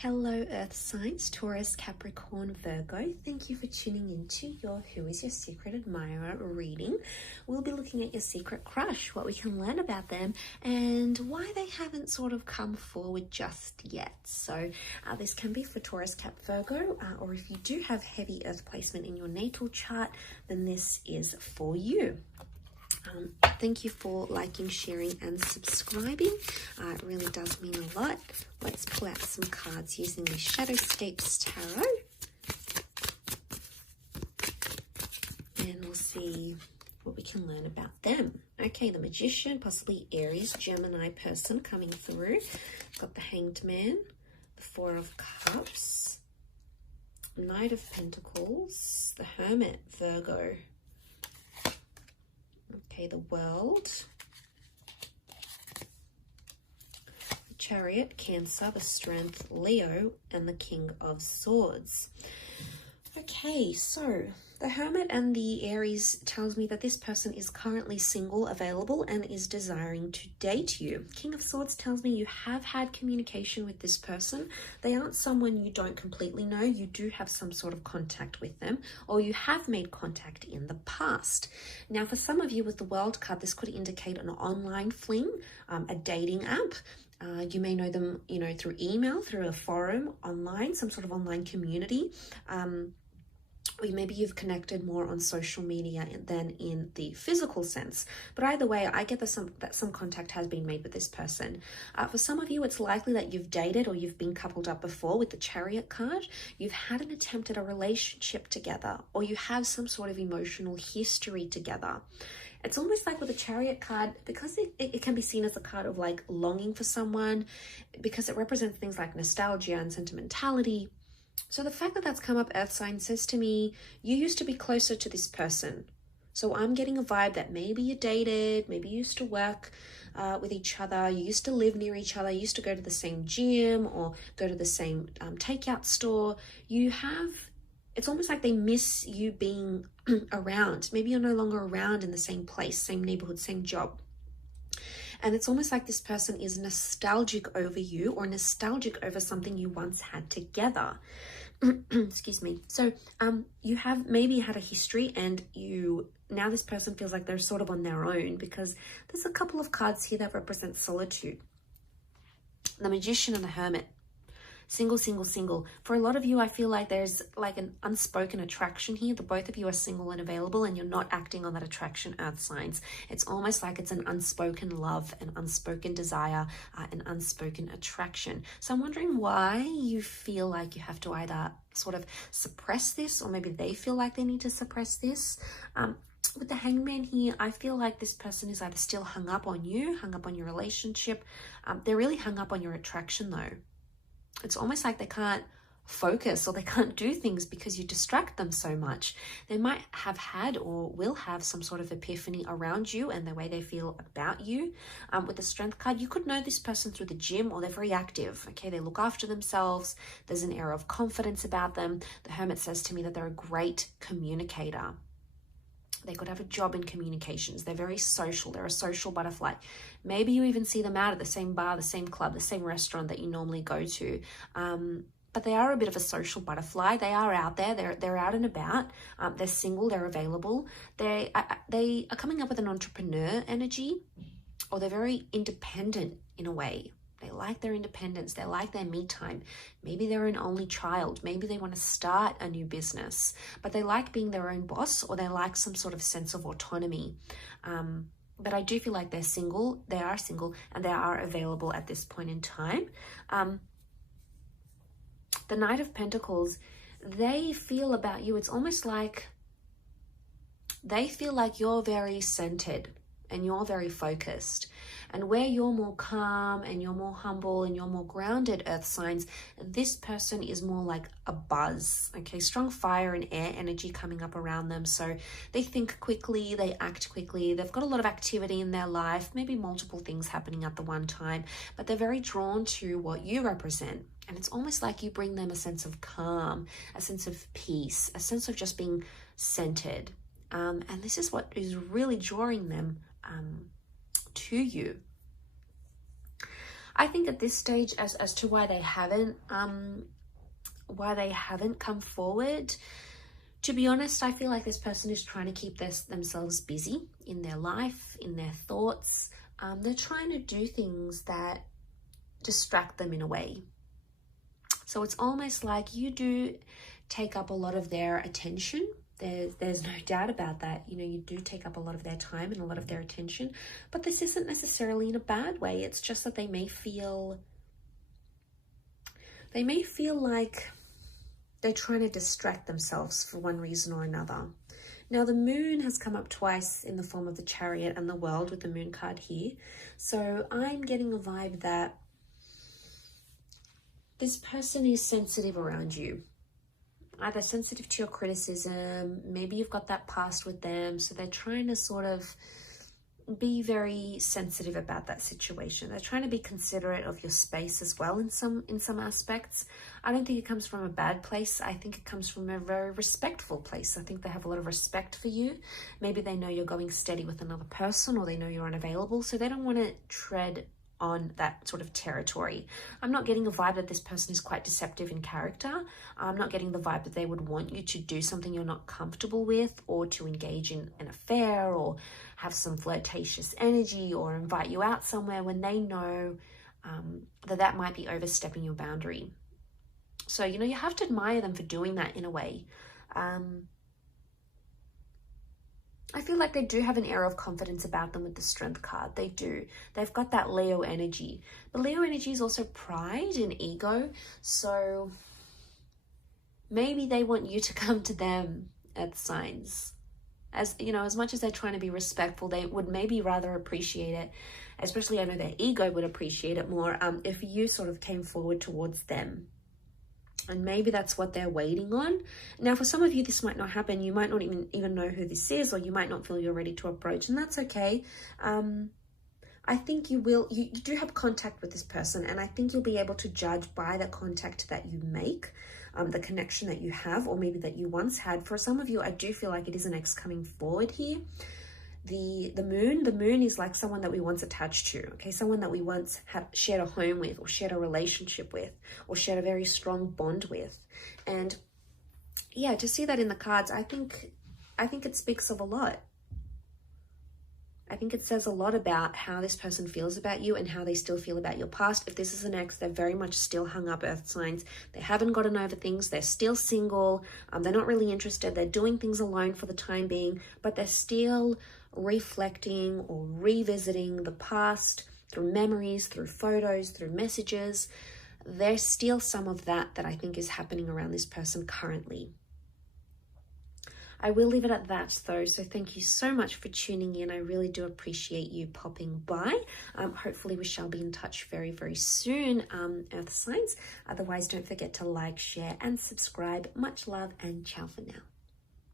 Hello Earth signs, Taurus, Capricorn, Virgo. Thank you for tuning into your Who is Your Secret Admirer reading. We'll be looking at your secret crush, what we can learn about them, and why they haven't sort of come forward just yet. So this can be for Taurus, Cap, Virgo, or if you do have heavy Earth placement in your natal chart, then this is for you. Thank you for liking, sharing, and subscribing. It really does mean a lot. Let's pull out some cards using the Shadowscapes Tarot. And we'll see what we can learn about them. Okay, the Magician, possibly Aries, Gemini person coming through. Got the Hanged Man, the Four of Cups, Knight of Pentacles, the Hermit, Virgo. Okay, the World, the Chariot, Cancer, the Strength, Leo, and the King of Swords. Okay, so the Hermit and the Aries tells me that this person is currently single, available, and is desiring to date you. King of Swords tells me you have had communication with this person. They aren't someone you don't completely know. You do have some sort of contact with them, or you have made contact in the past. Now, for some of you with the World card, this could indicate an online fling, a dating app. You may know them, through email, through a forum, online, some sort of online community. Or maybe you've connected more on social media than in the physical sense. But either way, I get that some contact has been made with this person. For some of you, it's likely that you've dated or you've been coupled up before with the Chariot card. You've had an attempt at a relationship together, or you have some sort of emotional history together. It's almost like with the Chariot card, because it can be seen as a card of like longing for someone, because it represents things like nostalgia and sentimentality. So the fact that that's come up, Earth sign, says to me, you used to be closer to this person. So I'm getting a vibe that maybe you dated, maybe you used to work with each other, you used to live near each other, you used to go to the same gym or go to the same takeout store. It's almost like they miss you being around. Maybe you're no longer around in the same place, same neighborhood, same job. And it's almost like this person is nostalgic over you, or nostalgic over something you once had together. Excuse me. So you have maybe had a history, and now this person feels like they're sort of on their own, because there's a couple of cards here that represent solitude. The Magician and the Hermit. Single, single, single. For a lot of you, I feel like there's like an unspoken attraction here. The both of you are single and available, and you're not acting on that attraction, Earth signs. It's almost like it's an unspoken love, an unspoken desire, an unspoken attraction. So I'm wondering why you feel like you have to either sort of suppress this, or maybe they feel like they need to suppress this. With the Hangman here, I feel like this person is either still hung up on you, hung up on your relationship. They're really hung up on your attraction though. It's almost like they can't focus or they can't do things because you distract them so much. They might have had or will have some sort of epiphany around you and the way they feel about you. With the Strength card, you could know this person through the gym, or they're very active. Okay, they look after themselves. There's an air of confidence about them. The Hermit says to me that they're a great communicator. They could have a job in communications. They're very social. They're a social butterfly. Maybe you even see them out at the same bar, the same club, the same restaurant that you normally go to. But they are a bit of a social butterfly. They are out there. They're out and about. They're single. They're available. They are coming up with an entrepreneur energy, or they're very independent in a way. They like their independence. They like their me time. Maybe they're an only child. Maybe they want to start a new business, but they like being their own boss, or they like some sort of sense of autonomy. But I do feel like they're single. They are single, and they are available at this point in time. The Knight of Pentacles, they feel about you, it's almost like they feel like you're very centered and you're very focused. And where you're more calm and you're more humble and you're more grounded, Earth signs, this person is more like a buzz. Okay, strong fire and air energy coming up around them. So they think quickly, they act quickly, they've got a lot of activity in their life, maybe multiple things happening at the one time, but they're very drawn to what you represent. And it's almost like you bring them a sense of calm, a sense of peace, a sense of just being centered. And this is what is really drawing them to you. I think at this stage, as to why they haven't come forward, to be honest, I feel like this person is trying to keep themselves busy in their life, in their thoughts. They're trying to do things that distract them in a way. So it's almost like you do take up a lot of their attention. There's no doubt about that. You know, you do take up a lot of their time and a lot of their attention, but this isn't necessarily in a bad way. It's just that they may feel like they're trying to distract themselves for one reason or another. Now, the moon has come up twice in the form of the Chariot and the World with the moon card here. So I'm getting a vibe that this person is sensitive around you. Either sensitive to your criticism, maybe you've got that past with them, so they're trying to sort of be very sensitive about that situation. They're trying to be considerate of your space as well in some aspects. I don't think it comes from a bad place. I think it comes from a very respectful place. I think they have a lot of respect for you. Maybe they know you're going steady with another person, or they know you're unavailable, so they don't want to tread on that sort of territory. I'm not getting a vibe that this person is quite deceptive in character. I'm not getting the vibe that they would want you to do something you're not comfortable with, or to engage in an affair, or have some flirtatious energy, or invite you out somewhere when they know that might be overstepping your boundary. So, you know, you have to admire them for doing that in a way. I feel like they do have an air of confidence about them with the Strength card. They do. They've got that Leo energy. But Leo energy is also pride and ego. So maybe they want you to come to them at signs. As you know, as much as they're trying to be respectful, they would maybe rather appreciate it, especially I know their ego would appreciate it more, if you sort of came forward towards them. And maybe that's what they're waiting on. Now, for some of you, this might not happen. You might not even know who this is, or you might not feel you're ready to approach, and that's okay. I think you do have contact with this person, and I think you'll be able to judge by the contact that you make, the connection that you have, or maybe that you once had. For some of you, I do feel like it is an ex coming forward here. The moon is like someone that we once attached to, okay? Someone that we once have shared a home with, or shared a relationship with, or shared a very strong bond with. And yeah, to see that in the cards, I think it speaks of a lot. I think it says a lot about how this person feels about you and how they still feel about your past. If this is an ex, they're very much still hung up, earth signs. They haven't gotten over things. They're still single. They're not really interested. They're doing things alone for the time being, but they're still reflecting or revisiting the past through memories, through photos, through messages. There's still some of that I think is happening around this person currently. I will leave it at that though, so thank you so much for tuning in. I really do appreciate you popping by. Hopefully we shall be in touch very, very soon, earth signs. Otherwise, don't forget to like, share and subscribe. Much love and ciao for now.